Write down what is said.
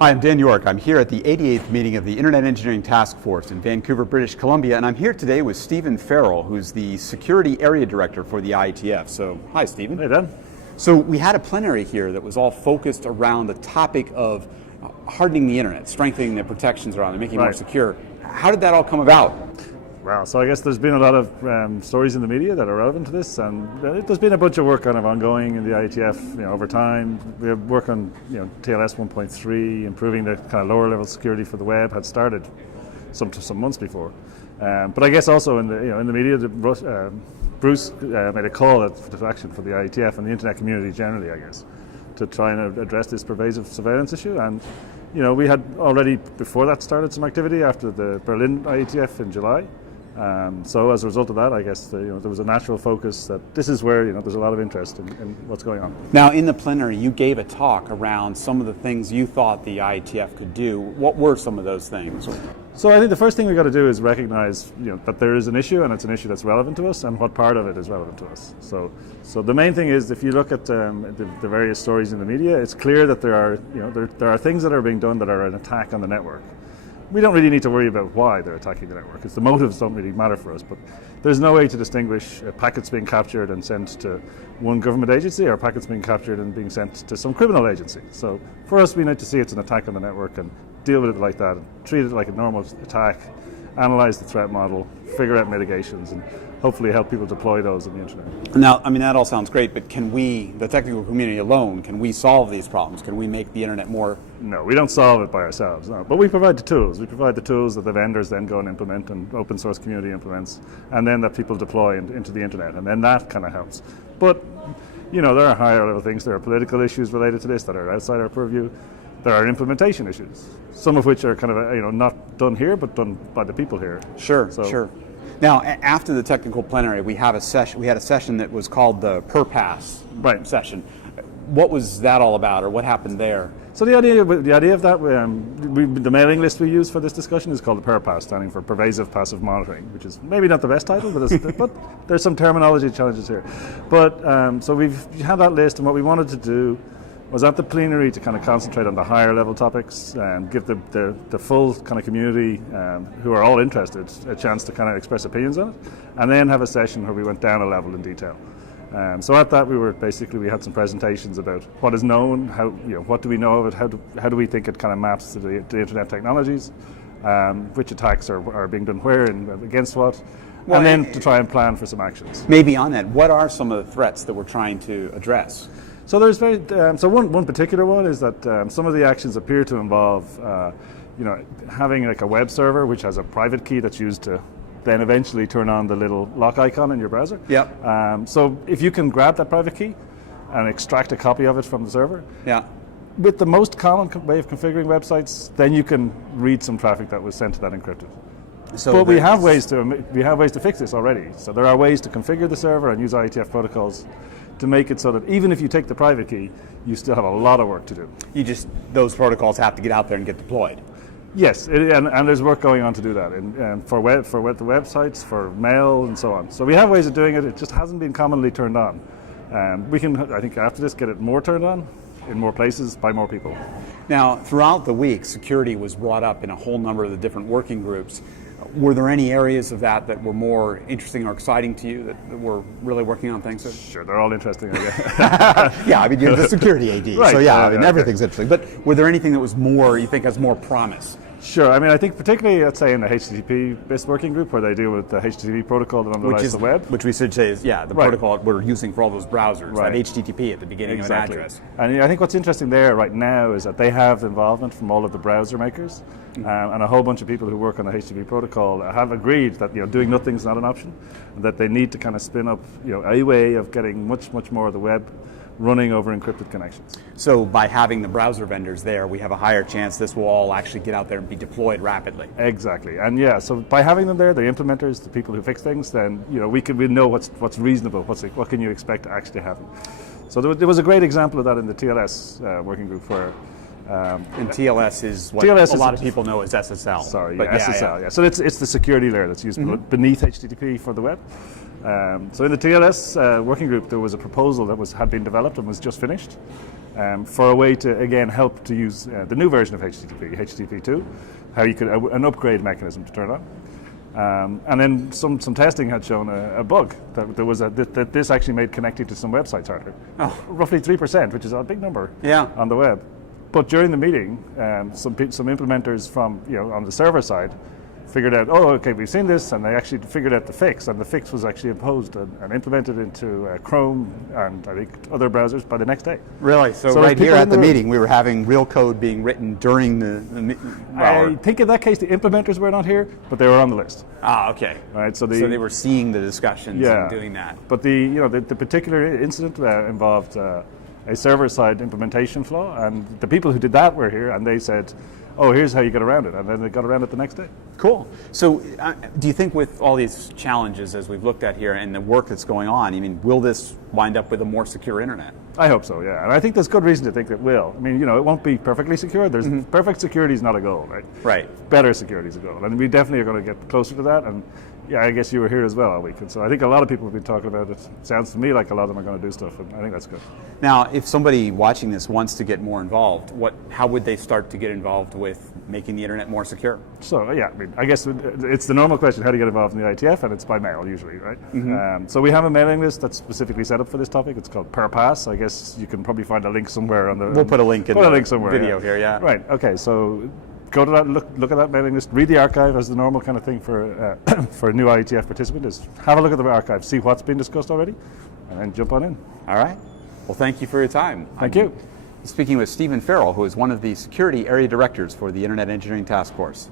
Hi, I'm Dan York. I'm here at the 88th meeting of the Internet Engineering Task Force in Vancouver, British Columbia, and I'm here today with Stephen Farrell, who's the Security Area Director for the IETF. So, hi, Stephen. Hey, Dan. So, we had a plenary here that was all focused around the topic of hardening the Internet, strengthening the protections around it, making it more secure. How did that all come about? Well, so I guess there's been a lot of stories in the media that are relevant to this, and there's been a bunch of work kind of ongoing in the IETF, over time. We have work on, TLS 1.3, improving the kind of lower level security for the web had started some months before. But I guess also in the media, Bruce made a call to action for the IETF and the internet community generally, I guess, to try and address this pervasive surveillance issue. And we had already before that started some activity after the Berlin IETF in July. So as a result of that, I guess there was a natural focus that this is where there's a lot of interest in what's going on. Now, in the plenary, you gave a talk around some of the things you thought the IETF could do. What were some of those things? So I think the first thing we've got to do is recognize that there is an issue, and it's an issue that's relevant to us, and what part of it is relevant to us. So the main thing is, if you look at the various stories in the media, it's clear that there are things that are being done that are an attack on the network. We don't really need to worry about why they're attacking the network, because the motives don't really matter for us, but there's no way to distinguish packets being captured and sent to one government agency or packets being captured and being sent to some criminal agency. So for us, we need to see it's an attack on the network and deal with it like that, and treat it like a normal attack, analyze the threat model, figure out mitigations, and hopefully help people deploy those on the internet. Now, that all sounds great, but can we, the technical community alone, can we solve these problems? Can we make the internet more? No, we don't solve it by ourselves, no. But we provide the tools. We provide the tools that the vendors then go and implement, and open source community implements, and then that people deploy into the internet, and then that kind of helps. But, there are higher level things. There are political issues related to this that are outside our purview. There are implementation issues, some of which are kind of not done here, but done by the people here. Sure. Now, after the technical plenary, we had a session that was called the per-pass session. What was that all about, or what happened there? So the idea of that, the mailing list we use for this discussion is called the per-pass, standing for pervasive passive monitoring, which is maybe not the best title, but there's some terminology challenges here. But so we've had that list, and what we wanted to do was at the plenary to kind of concentrate on the higher level topics and give the full kind of community who are all interested a chance to kind of express opinions on it, and then have a session where we went down a level in detail. So at that we had some presentations about what is known, what do we know of it, how do we think it kind of maps to the internet technologies, which attacks are being done where and against what, and then to try and plan for some actions. Maybe on that, what are some of the threats that we're trying to address? So there's one particular one is that some of the actions appear to involve having like a web server which has a private key that's used to then eventually turn on the little lock icon in your browser. Yep. So if you can grab that private key and extract a copy of it from the server, with the most common way of configuring websites, then you can read some traffic that was sent to that encrypted. But we have ways to fix this already. So there are ways to configure the server and use IETF protocols to make it so that even if you take the private key, you still have a lot of work to do. Those protocols have to get out there and get deployed. Yes, and there's work going on to do that, and for the websites, for mail, and so on. So we have ways of doing it. It just hasn't been commonly turned on. We can, I think, after this, get it more turned on in more places by more people. Now, throughout the week, security was brought up in a whole number of the different working groups. Were there any areas of that were more interesting or exciting to you that were really working on things? Sure, they're all interesting, I guess. Yeah, you're the security AD, right, so everything's interesting. But were there anything that was you think has more promise? Sure, I think particularly, let's say, in the HTTP-based working group, where they deal with the HTTP protocol that underlies the web. Which we should say is, the protocol we're using for all those browsers, that HTTP at the beginning of an address. And I think what's interesting there right now is that they have involvement from all of the browser makers, and a whole bunch of people who work on the HTTP protocol have agreed that doing nothing is not an option, and that they need to kind of spin up a way of getting much more of the web running over encrypted connections. So by having the browser vendors there, we have a higher chance this will all actually get out there and be deployed rapidly. Exactly, and so by having them there, the implementers, the people who fix things, then we know what's reasonable, what can you expect to actually happen. So there was a great example of that in the TLS working group where. And TLS is what a lot of people know as SSL. SSL. So it's the security layer that's used beneath HTTP for the web. So in the TLS working group, there was a proposal that had been developed and was just finished for a way to, again, help to use the new version of HTTP, HTTP2, how you could, an upgrade mechanism to turn on. And then some testing had shown a bug that this actually made connecting to some websites harder. Oh. Roughly 3%, which is a big number on the web. But during the meeting, some implementers from on the server side figured out, oh, okay, we've seen this, and they actually figured out the fix, and the fix was actually imposed and implemented into Chrome and I think other browsers by the next day. Really? So right here at the meeting, we were having real code being written during the I think in that case the implementers were not here, but they were on the list. Ah, okay. Right. So they were seeing the discussions and doing that. But the particular incident involved a server-side implementation flaw, and the people who did that were here, and they said, oh, here's how you get around it, and then they got around it the next day. Cool. So do you think with all these challenges as we've looked at here and the work that's going on, I mean, will this wind up with a more secure internet? I hope so, yeah. And I think there's good reason to think it will. I mean, it won't be perfectly secure. Perfect security is not a goal, right? Right. Better security is a goal. And we definitely are going to get closer to that. And yeah, I guess you were here as well all week. And so I think a lot of people have been talking about it. Sounds to me like a lot of them are going to do stuff, and I think that's good. Now, if somebody watching this wants to get more involved, how would they start to get involved with making the internet more secure? So yeah, I guess it's the normal question, how do you get involved in the IETF, and it's by mail usually, right? So we have a mailing list that's specifically set up for this topic. It's called PerPass. I guess you can probably find a link somewhere on the... We'll put a link in the video here, yeah. Right, okay, so go to that, look at that mailing list, read the archive as the normal kind of thing for for a new IETF participant is have a look at the archive, see what's been discussed already, and then jump on in. All right. Well, thank you for your time. Thank you. Speaking with Stephen Farrell, who is one of the security area directors for the Internet Engineering Task Force.